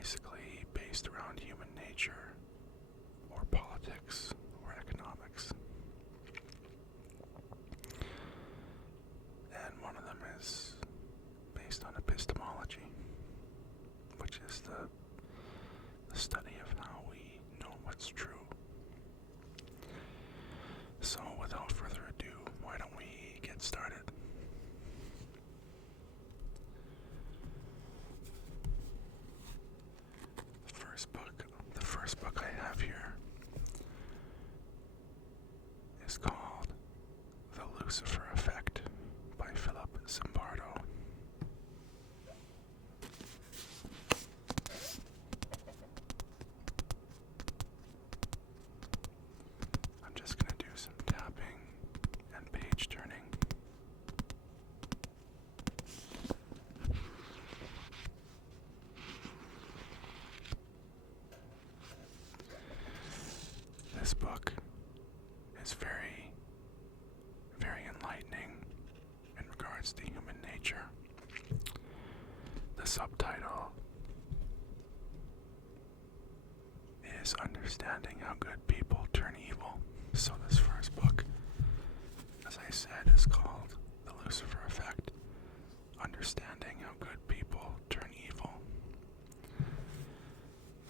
basically based around human nature, or politics, or economics. And one of them is based on epistemology, which is the study of how we know what's true. So without further ado, why don't we get started? The first book I have here is called The Lucifer Effect by Zimbardo. I'm just going to do some tapping and page turning. This book is very, very enlightening in regards to human nature. The subtitle is Understanding How Good People Turn Evil. So this first book, as I said, is called The Lucifer Effect, Understanding How Good People Turn Evil.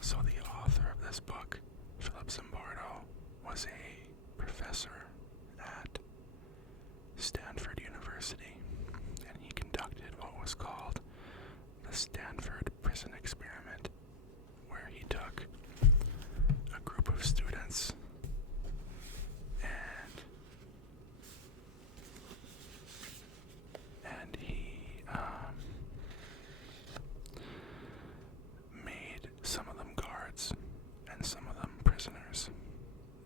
So the author of this book, Zimbardo, was a professor at Stanford University, and he conducted what was called the Stanford Prison Experiment, where he took a group of students and he made some of them guards and some of them prisoners,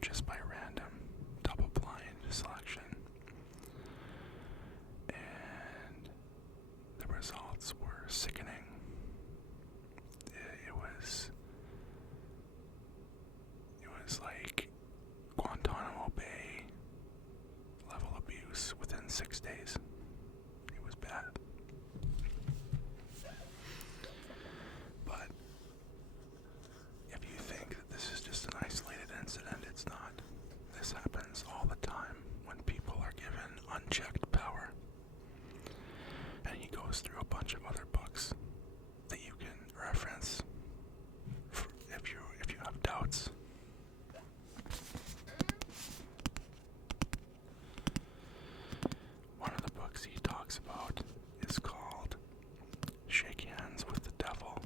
just by random double-blind selection. And the results were sickening. It was like Guantanamo Bay level abuse within 6 days. It was bad. But if you think that this is just an isolated incident, it's not. This happens all the time when people are given unchecked power. And he goes through a bunch of other books that you can reference if you have doubts. One of the books he talks about is called Shake Hands with the Devil,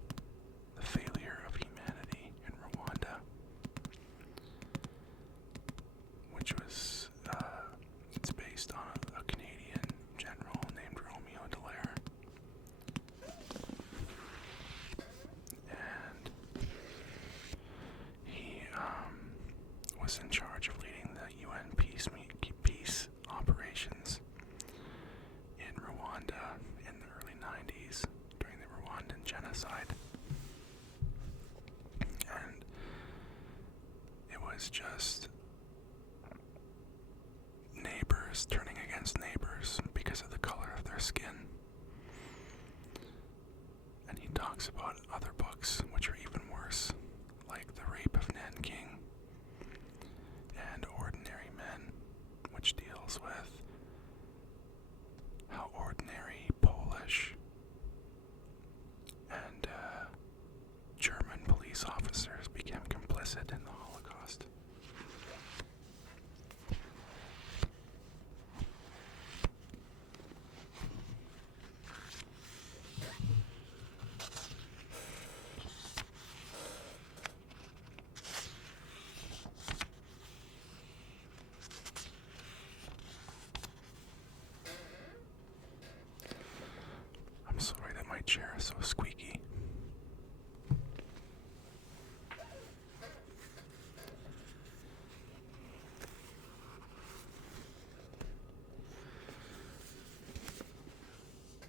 The Failure of Humanity in Rwanda, which was, it's based on a Canadian general named Romeo Dallaire. And he was in charge of leading the UN peace operations in Rwanda in the early 90s during the Rwandan genocide. And it was just neighbors turning against neighbors because of the color of their skin. And he talks about other books which are even worse, like The Rape of Nanking and Ordinary Men, which deals with how ordinary Polish and German police officers became complicit in the Holocaust. I'm sorry that my chair is so squeaky.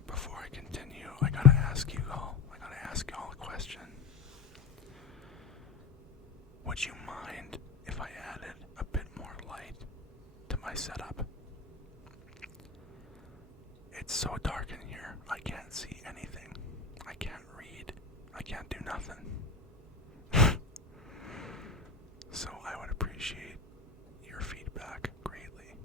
Before I continue, I gotta ask you all a question. Would you mind if I added a bit more light to my setup? It's so dark in here, I can't see anything. I can't read. I can't do nothing. So I would appreciate your feedback greatly.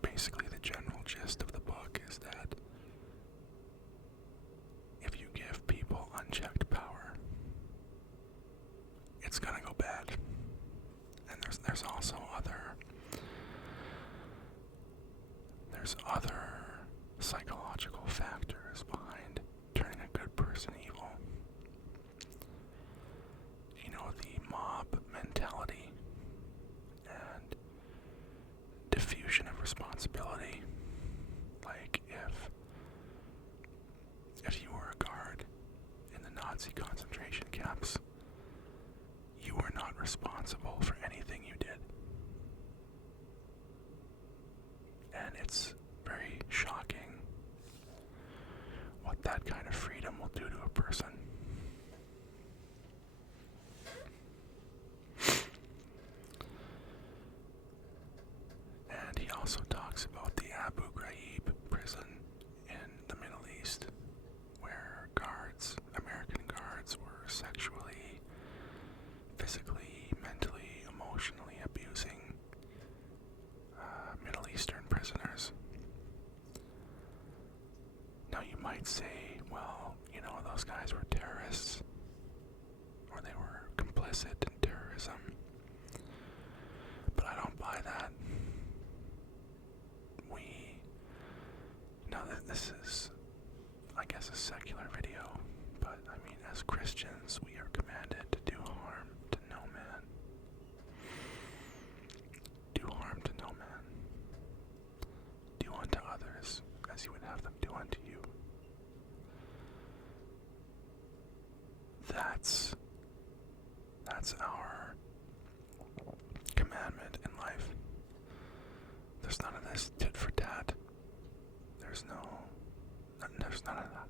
Basically the general gist of the book is that if you give people unchecked power, it's gonna go bad. And there's also other psychological factors behind turning a good person evil. You know, the mob mentality and diffusion of responsibility. Like if you were a guard in the Nazi concentration camps, you were not responsible for anything you did. And it's very shocking what that kind of freedom will do to a person. And he also talks about the Abu Ghraib prison in the Middle East, where American guards, were sexually, physically, mentally, emotionally abusing Middle Eastern prisoners. Now you might say, well, you know, those guys were terrorists, or they were complicit in terrorism. But I don't buy that. This is, I guess, a secular video, but I mean, as Christians, we are commanded to do harm to no man. Do harm to no man. Do unto others as you would have them do unto you. That's our commandment in life. There's none of this tit for tat. There's none of that.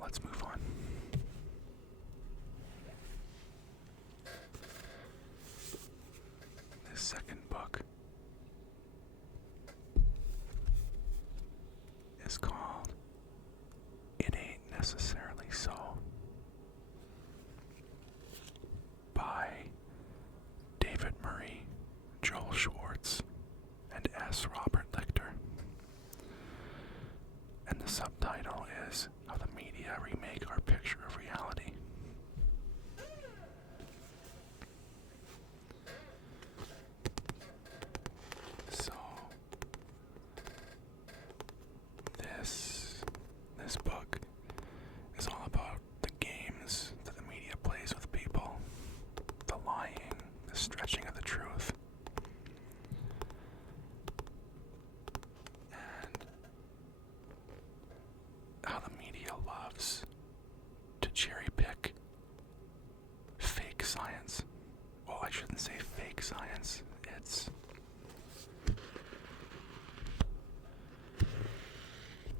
Let's move on. This second book is called It Ain't Necessarily So, by David Murray, Joel Schwartz, and S. Robert Lichter. And the subtitle is How the Media Remake Our Picture of Reality. So, this book is all about the games that the media plays with people, the lying, the stretching of the truth, and how the media loves to cherry pick fake science. Well, I shouldn't say fake science.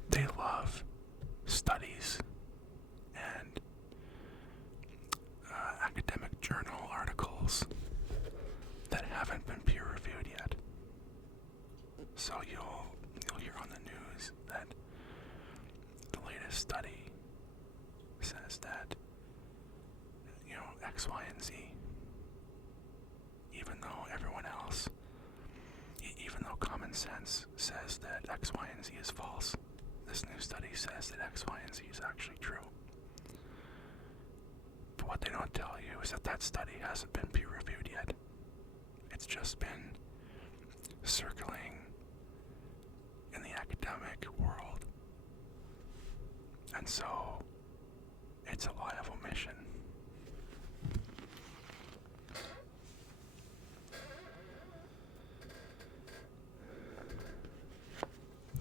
They love studies and academic journal articles that haven't been peer-reviewed yet. So you'll hear on the news that the latest study says that, you know, X, Y, and Z, even though common sense says that X, Y, and Z is false, this new study says that X, Y, and Z is actually true. But what they don't tell you is that study hasn't been peer-reviewed yet. It's just been circling in the academic world. And so, it's a lie of omission.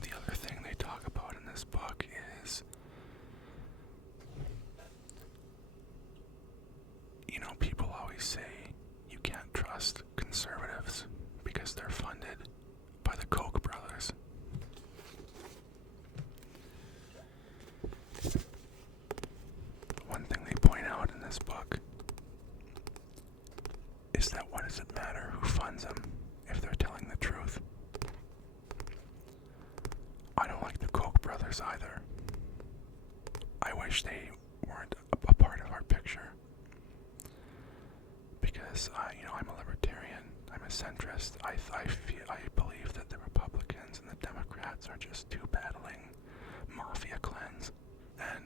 The other thing they talk about in this book is, you know, people always say you can't trust conservatives because they're funded by the Koch brothers. One thing this. I'm a libertarian. I'm a centrist. I believe that the Republicans and the Democrats are just two battling mafia clans. And,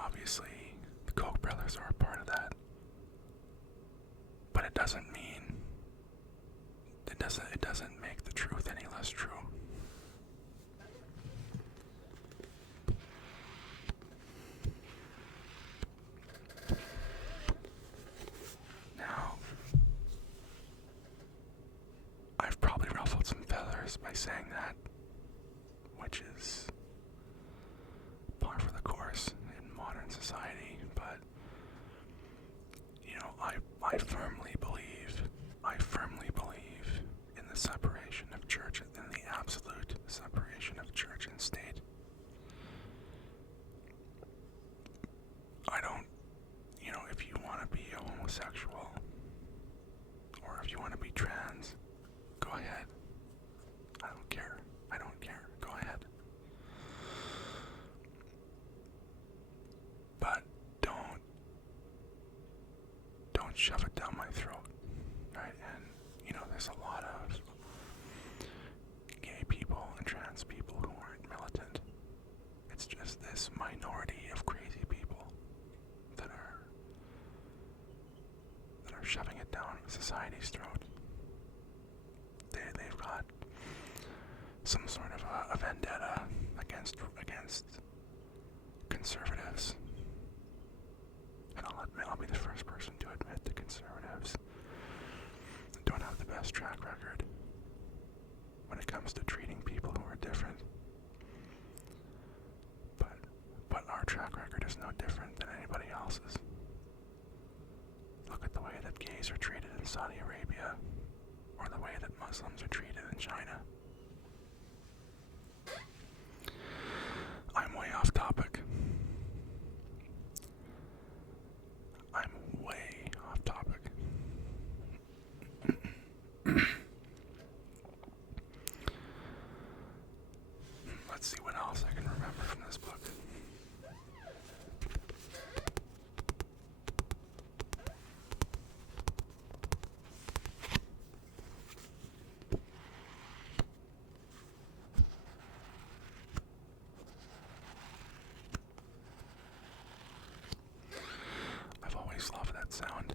obviously, the Koch brothers are a part of that. But it doesn't make the truth any less true. Now, I've probably ruffled some feathers by saying that, which is par for the course in modern society, but I firmly believe in the separation of church, in the absolute separation of church and state. I don't, if you want to be a homosexual, or if you want to be trans, go ahead. I don't care. Go ahead. But don't shove it down my throat, right? And, there's a lot of gay people and trans people who aren't militant. It's just this minority of crazy people that are shoving it down society's throat. They've got some sort of a vendetta against conservatives. And I'll be the first person to admit that conservatives don't have the best track record when it comes to treating people who are different. But our track record is no different than anybody else's. Look at the way that gays are treated in Saudi Arabia, or the way that Muslims are treated in China. I'm way off topic. Let's see what else I can remember from this book. I've always loved that sound.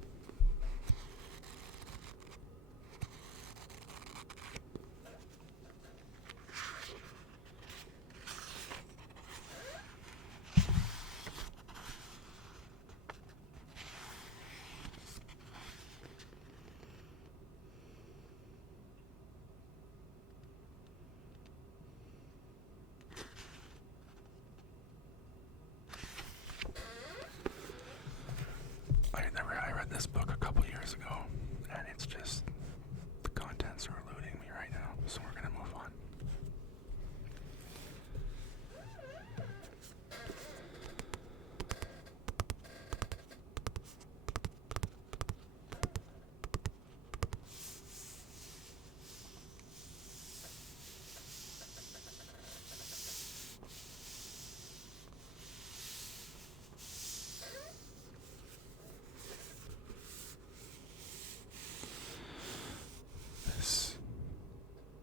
I read this book a couple years ago, and it's just, the contents are eluding me right now, so we're gonna move on. This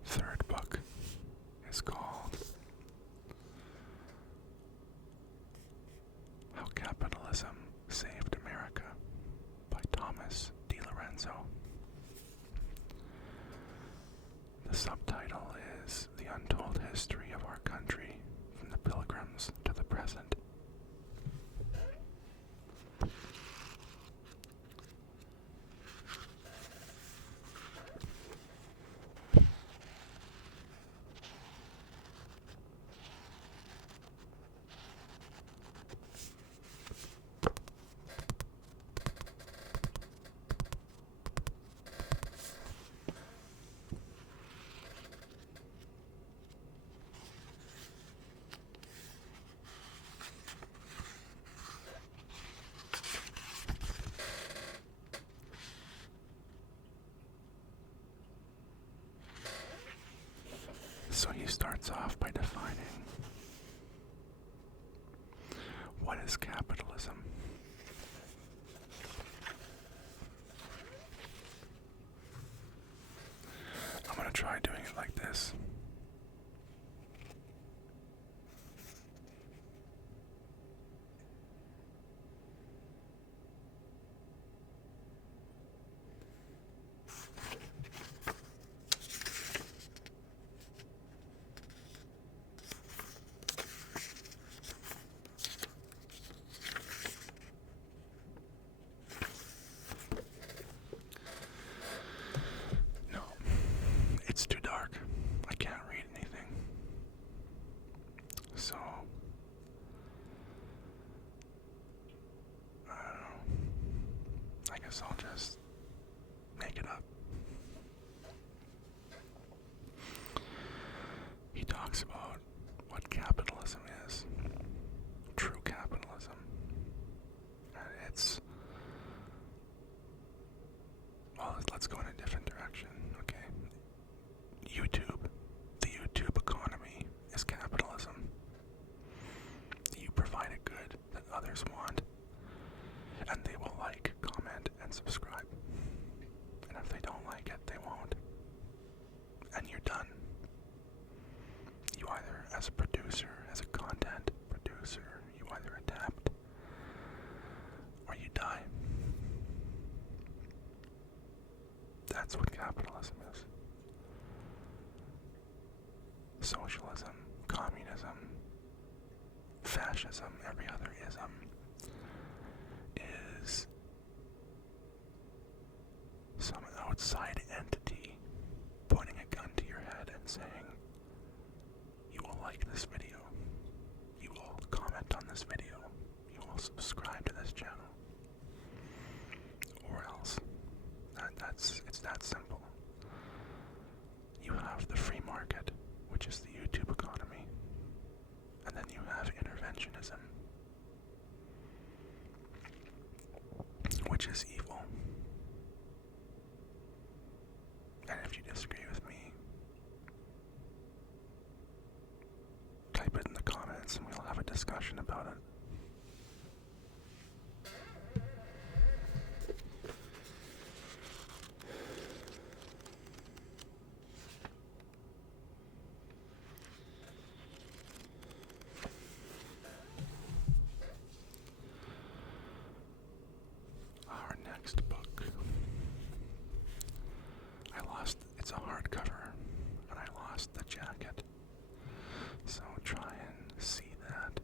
third book is called How Capitalism Saved America by Thomas DiLorenzo. The subtitle is The Untold History of Our Country from the Pilgrims to the Present. So he starts off by defining what is capitalism. this. No, it's too dark. I can't read anything. So, I don't know. I guess I'll just make it up. He talks about what capitalism is. True capitalism. And it's... Well, let's go in a different direction, okay? YouTube. The YouTube economy is capitalism. You provide a good that others want, and they will like, comment, and subscribe. And if they don't like it, they won't. And you're done. You either, as a producer, as a content producer, you either adapt or you die. That's what capitalism is. Socialism, communism, fascism, every other ism is some outside entity pointing a gun to your head and saying, you will like this video, you will comment on this video, you will subscribe to this channel, or else. It's that simple. You have the free market, which is the YouTube economy, and then you have interventionism, which is evil. And if you disagree with me, type it in the comments and we'll have a discussion about it. Our next book. It's a hardcover, and I lost the jacket. So try and see that.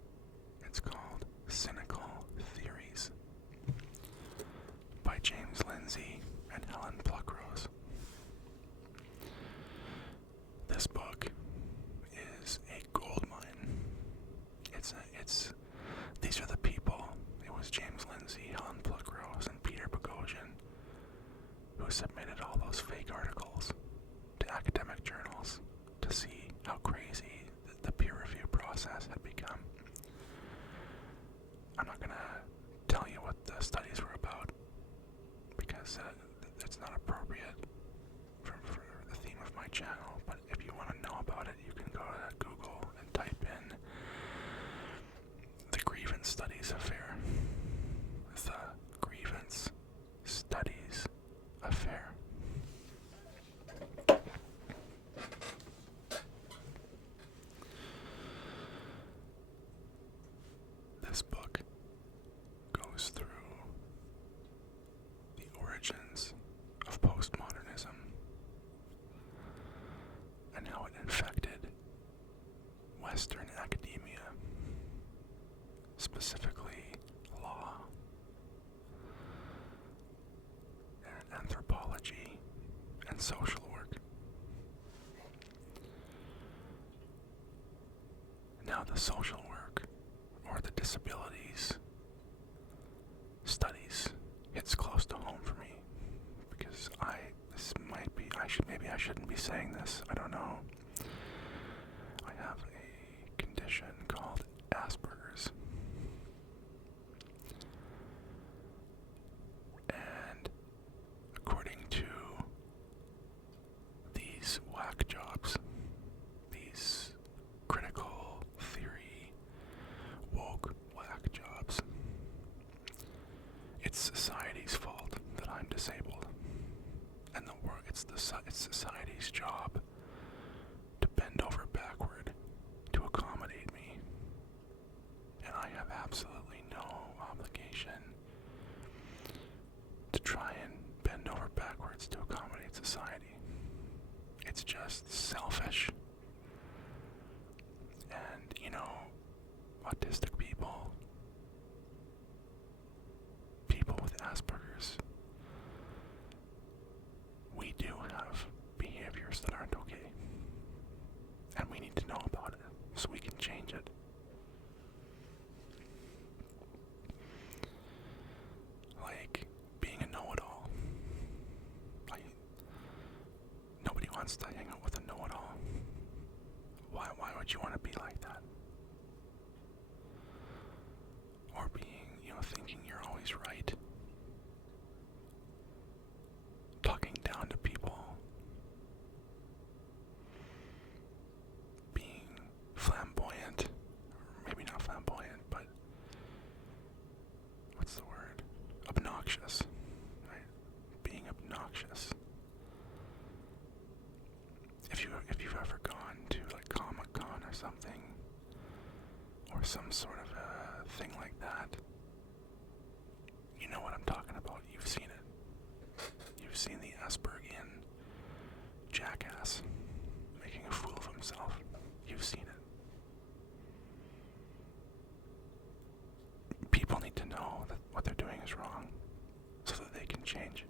It's called Cynical Theories by James Lindsay and Helen Pluckrose. This book is a gold mine. These are the people. It was James Lindsay, Helen Pluckrose, and Peter Boghossian who submitted all those fake articles to academic journals to see how crazy the peer review process had become. I'm not going to tell you what the studies were about because it's not appropriate for the theme of my channel, but if you want to know about it, you can go to Google and type in the Grievance Studies Affair. The Grievance Studies Affair. This book goes through the origins of postmodernism and how it infected Western academia, specifically law and anthropology and social work. Now the social work or the disabilities studies hits close to home for me because maybe I shouldn't be saying this, I don't know. I have a condition called Asperger's. And according to these whack jobs, these critical theory, woke whack jobs, it's society's fault that I'm disabled. And it's society's job over backward to accommodate me, and I have absolutely no obligation to try and bend over backwards to accommodate society. It's just selfish. And, autistic people, people with Asperger's, we do have behaviors that aren't okay. And we need to know about it so we can change it. Like being a know-it-all. Nobody wants to hang out with a know-it-all. Why would you want to be like that? Or being, thinking you're always right. Talking down to people. Being flamboyant. Or maybe not flamboyant, but what's the word? Obnoxious. Right? Being obnoxious. If you've ever gone to like Comic-Con or something, or some sort of a thing like that, you know what I'm talking about. You've seen it. You've seen the Aspergian jackass making a fool of himself. You've seen it. People need to know that what they're doing is wrong so that they can change.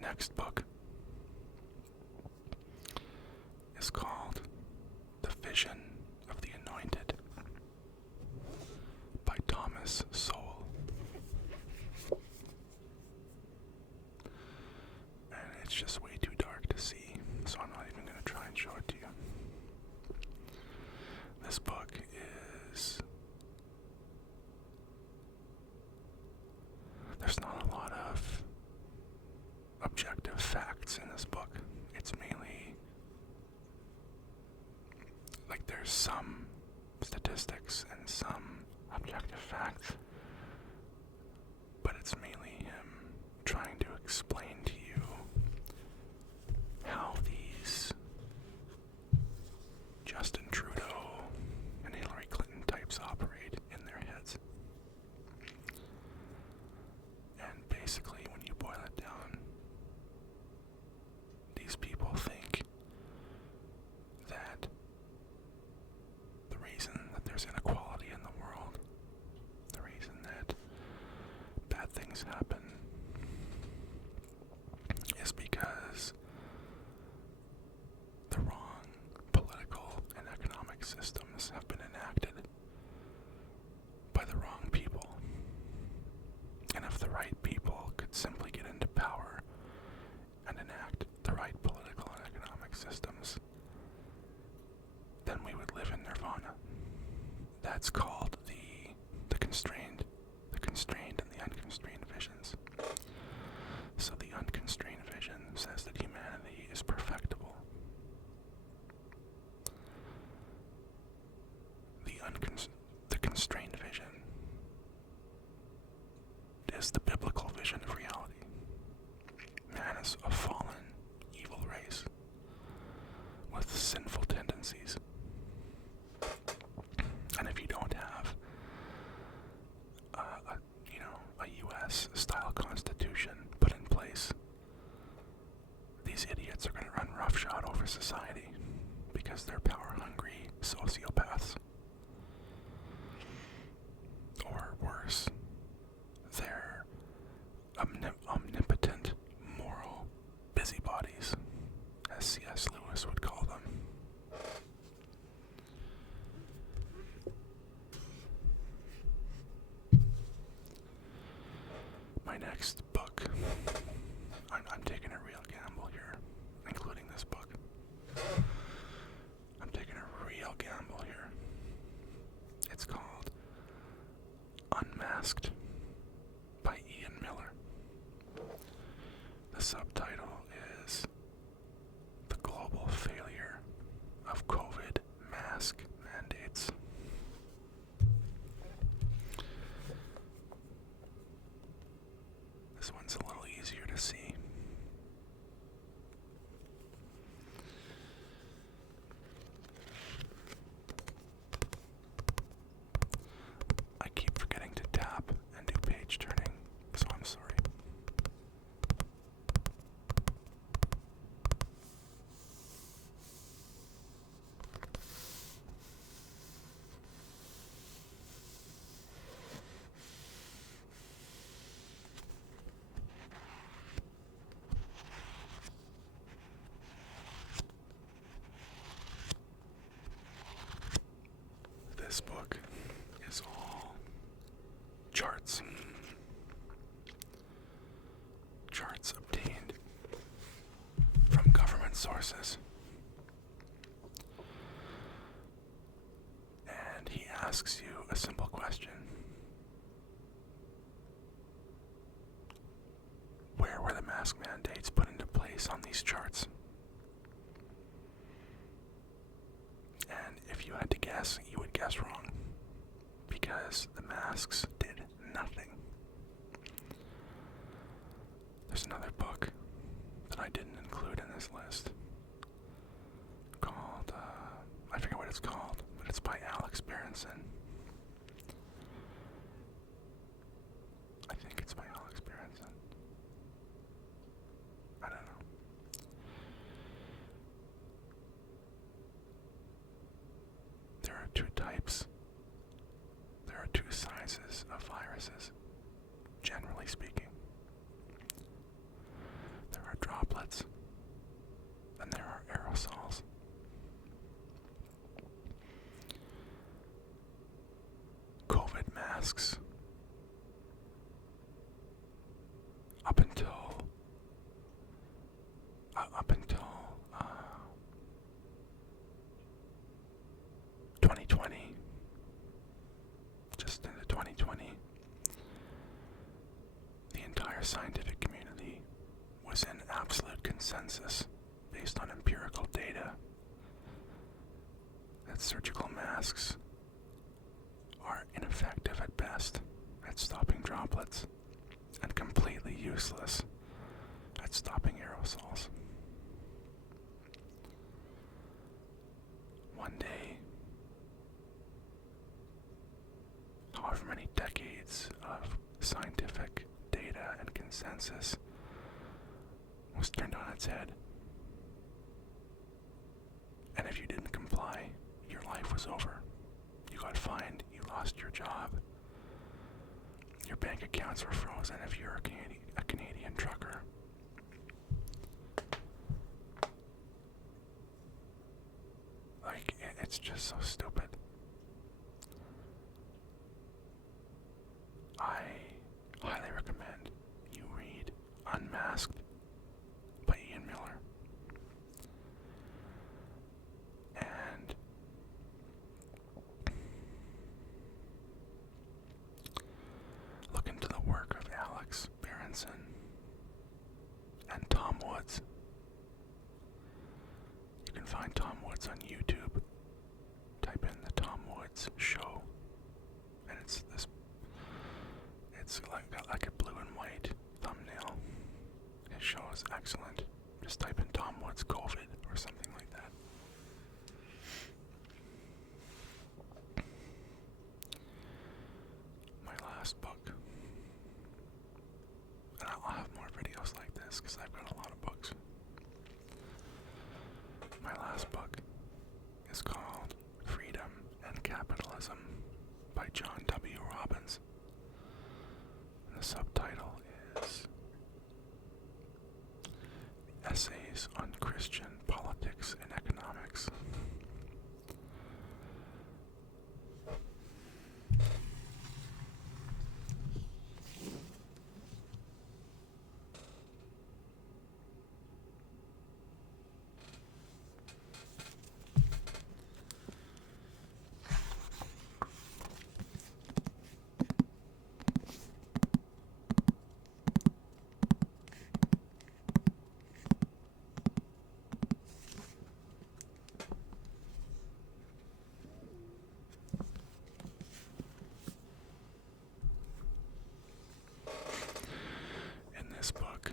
Next book is called The Vision of the Anointed by Thomas Sowell. And it's just way too dark to see, so I'm not even going to try and show it to you. This book is... There's not a lot of objective facts in this book. It's mainly like there's some statistics and some objective facts, but it's mainly him trying to explain to you how these Justin Trudeau and Hillary Clinton types operate in their heads. And basically, when you boil it down, these people think that the reason that there's inequality in the world, the reason that bad things happen, is because the wrong political and economic systems have been enacted by the wrong people. And if the right people could simply get into power and enact the right political and economic systems, then we would live in nirvana. That's called the constrained and the unconstrained visions. So the unconstrained vision says that humanity is perfectible. The constrained vision is the biblical vision of reality. Man is a fallen, evil race with sinful tendencies. And if you don't have a U.S.-style constitution put in place, these idiots are going to run roughshod over society because they're power-hungry sociopaths. Or worse, they're omnipotent, moral busybodies, as C.S. Lewis would call them. My next book, I'm taking a real gamble here, including this book. I'm taking a real gamble here. It's called Unmasked by Ian Miller. The subtitle is The Global Failure of COVID Mask Mandates. this book is all charts. Charts obtained from government sources. And he asks you a simple question. Where were the mask mandates put into place on these charts? And if you had to guess, you would guess wrong. Because the masks did nothing. There's another book that I didn't include in this list called, I forget what it's called, but it's by Alex Berenson. I think it's by Alex Berenson. I don't know. There are two types. There are two sizes of viruses, generally speaking. There are droplets, and there are aerosols. COVID masks, up until 2020, just into 2020, the entire scientific community was in absolute consensus based on empirical data that surgical masks are ineffective at best at stopping droplets and completely useless at stopping aerosols. One day, however many decades of scientific data and consensus was turned on its head. And if you didn't comply, your life was over. You got fined, you lost your job, your bank accounts were frozen if you're a Canadian trucker. Like, it's just so stupid. I highly recommend you read Unmasked by Ian Miller. And look into the work of Alex Berenson and Tom Woods. You can find Tom Woods on YouTube. Type in the Tom Woods Show, and it's got like a blue and white thumbnail. His show is excellent. Just type in Tom Woods COVID or something like that. My last book, and I'll have more videos like this because I've got a lot of books. My last book is called Freedom and Capitalism by John W. Robbins. And the subtitle is Essays on Christian Politics and Economics. This book,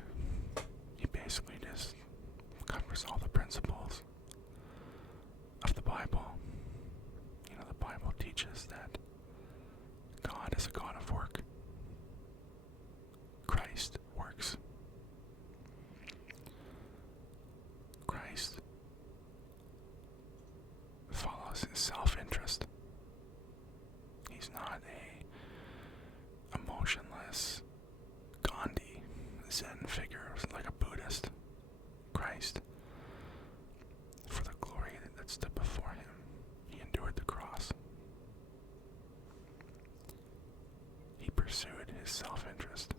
he basically just covers all the principles of the Bible. You know, the Bible teaches that God is a God of work. Christ works. Christ follows his self-interest. He's not a emotionless Gandhi Zen figure like a Buddhist. Christ, for the glory that stood before him, he endured the cross. his self-interest.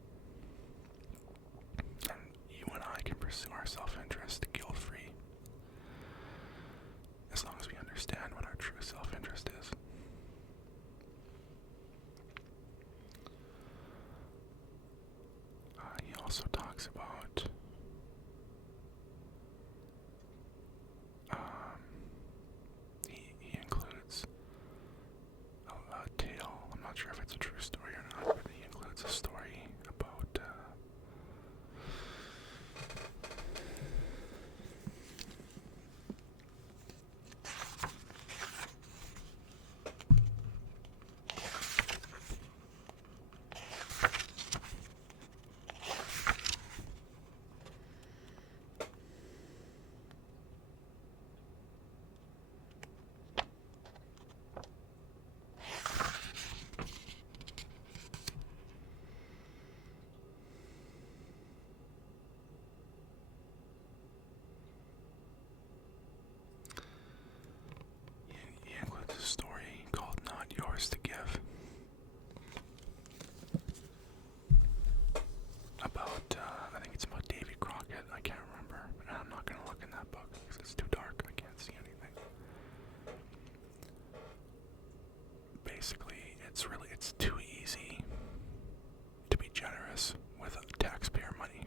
And you and I can pursue our self-interest guilt-free, as long as we understand what our true self-interest is. He also talks about he includes a tale. I'm not sure if it's a true story or not, but he includes a story about he includes a story called Not Yours to Give about, I think it's about Davy Crockett. I can't remember, and I'm not going to look in that book because it's too dark. I can't see anything. Basically, it's too easy to be generous with taxpayer money,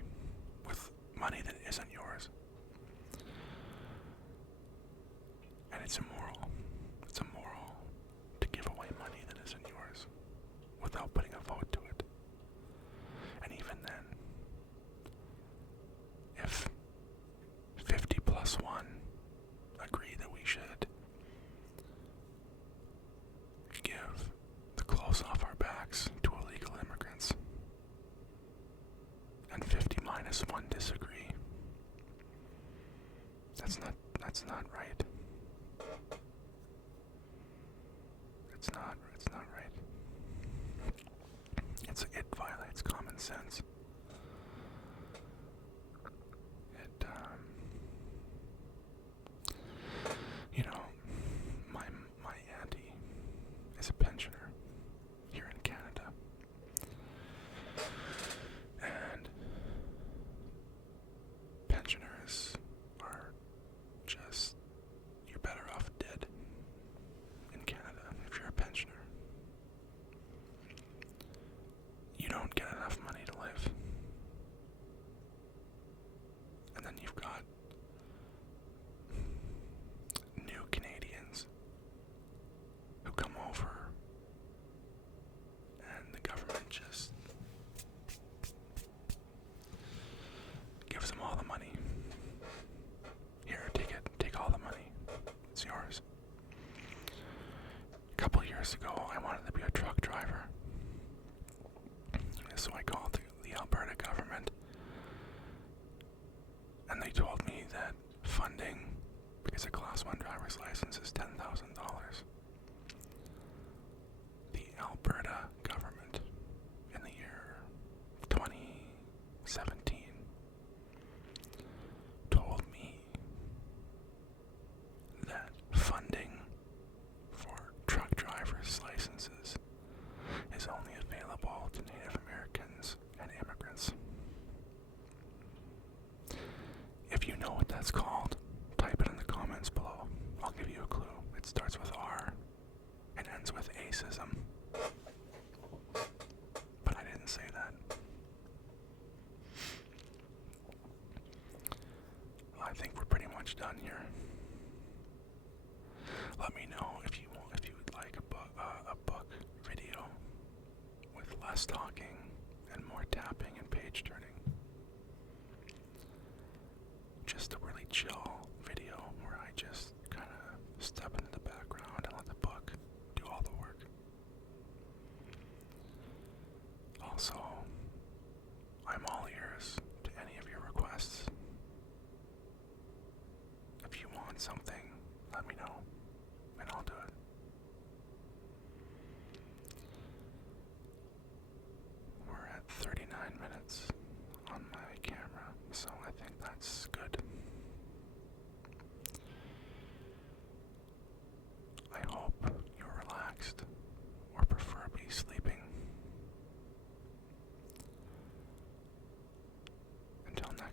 with money that isn't yours. And it's immoral. It's immoral to give away money that isn't yours without putting a vote to it. And even then, if 50 plus 1 agree that we should give the clothes off our backs to illegal immigrants, and 50 minus 1 disagree, that's not right. It's not right. It violates common sense. It, my auntie is a pensioner here in Canada. And pensioners are just, you're better off dead in Canada if you're a pensioner. You don't get enough money to live. And then you've got new Canadians who come over and the government just gives them all the money. Here, take all the money. It's yours. A couple years ago, I wanted to be a truck driver. So I called the Alberta government, and they told me that funding, because a Class 1 driver's license is $10,000, the Alberta government in the year 2017 told me that funding for truck driver's licenses is only available to Native Americans and immigrants. If you know what that's called, type it in the comments below. I'll give you a clue. It starts with R and ends with acism. But I didn't say that. I think we're pretty much done here. Let me know if you would like a book video with less talking and more tapping and page turning. Just a really chill video where I just kind of step into the background and let the book do all the work. Also, I'm all ears to any of your requests. If you want something, let me know, and I'll do it.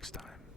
next time.